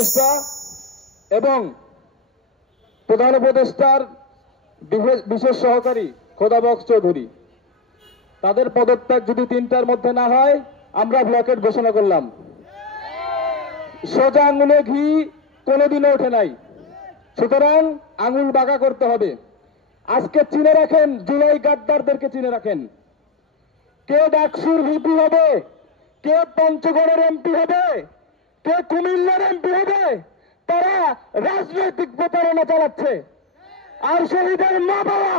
উপদেষ্টা এবং প্রধান উপদেষ্টার বিশেষ সহকারী খোদাবক্স চৌধুরী, তাদের পদত্যাগ যদি 3টার মধ্যে না হয় আমরা ব্লকেট ঘোষণা করলাম। সোজা আঙুলে ঘি কোনোদিনও ওঠে নাই, সুতরাং আঙুল বাঁকা করতে হবে। আজকে চিনে রাখেন, জুলাই গাদ্দারদেরকে চিনে রাখেন। কে ডাকসুর ভিপি হবে, কে পঞ্চগড়ের এমপি হবে, কে কুমিল্লার এমপি হবে, তারা রাজনৈতিক প্রতারণা চালাচ্ছে। আর শহীদের মা বাবা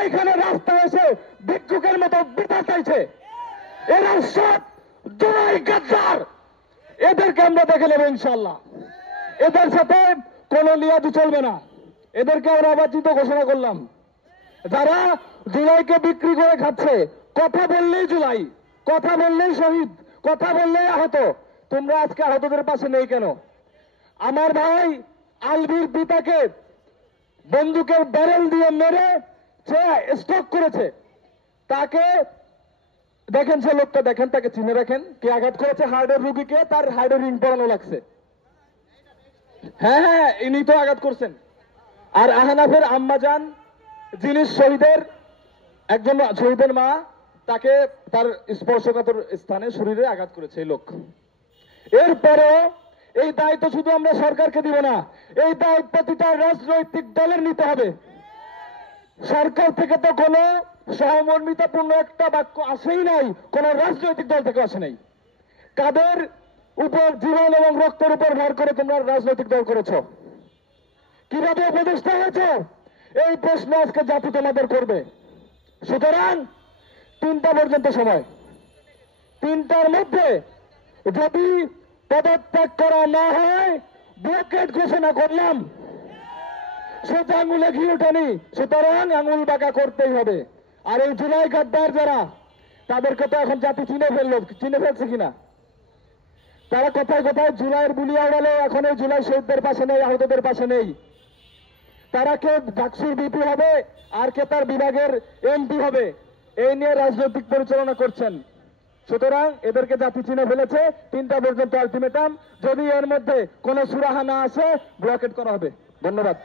এইখানে রাস্তায় এসে ভিক্ষুকের মতো বিচার চাইছে। এরা সব জুলাই গাদ্দার, এদেরকে আমরা দেখে নেব ইনশাল্লাহ। এদের সাথে কোন লিয়াদি চলবে না, এদেরকে আমরা অবাঞ্ছিত ঘোষণা করলাম। যারা জুলাইকে বিক্রি করে খাচ্ছে, কথা বললেই জুলাই, কথা বললেই শহীদ, কথা বললেই আহত, তোমরা আজকে আহতদের পাশে নেই কেন? আমার ভাই আলভির পিতাকে বন্দুকের ব্যারেল দিয়ে মেরে সে স্ট্রোক করেছে, তাকে দেখেন, সে লোকটা দেখেন, তাকে চিনে রাখেন। কে আঘাত করেছে হার্টের রুগীকে, তার হার্টের রিং পরানো লাগছে। হ্যাঁ, ইনি তো আঘাত করছেন। আর আহনাফের আম্মাজান, যিনি শহীদের একজন শহীদের মা, তাকে তার স্পর্শকাতর স্থানে শরীরে আঘাত করেছে এই লোক। এরপরেও এই দায়িত্ব শুধু আমরা সরকারকে দিব না, এই দায়িত্ব প্রতিটা রাজনৈতিক দলের নিতে হবে। সরকার থেকে তো কোনো সহমর্মিতাপূর্ণ একটা বাক্য আসেই নাই, কোন রাজনৈতিক দল থেকে আসে নাই। কাদের উপর জীবন এবং রক্তের উপর ভর করে তোমরা রাজনৈতিক দল করেছো? কিভাবে উপদেষ্টা হয়েছে? এই প্রশ্ন আজকে জাতি তোমাদের করবে। সুতরাং 3টা পর্যন্ত সময়, 3টার মধ্যে যদি পদত্যাগ করা না হয় ব্লকেট ঘোষণা করলাম। সোজা আঙুলে ঘি ওঠেনি, সুতরাং আঙুল বাঁকা করতেই হবে। আর এই জুলাই গাদ্দার যারা, তাদেরকে তো এখন জাতি চিনে ফেলছে কিনা? তারা কোথায় কোথায় জুলাইয়ের বুলিয়া উড়ালে এখন এই জুলাই শহীদদের পাশে নেই, আহতদের পাশে নেই। তারা কে ডাকসুর বিপি হবে আর কে তার বিভাগের এমপি হবে, এই নিয়ে রাজনৈতিক পরিচালনা করছেন। সুতরাং এদেরকে জাতি চিনে ফেলেছে। 3টা পর্যন্ত আলটিমেটাম, যদি এর মধ্যে কোনো সুরাহা না আসে ব্লকেট করা হবে। ধন্যবাদ।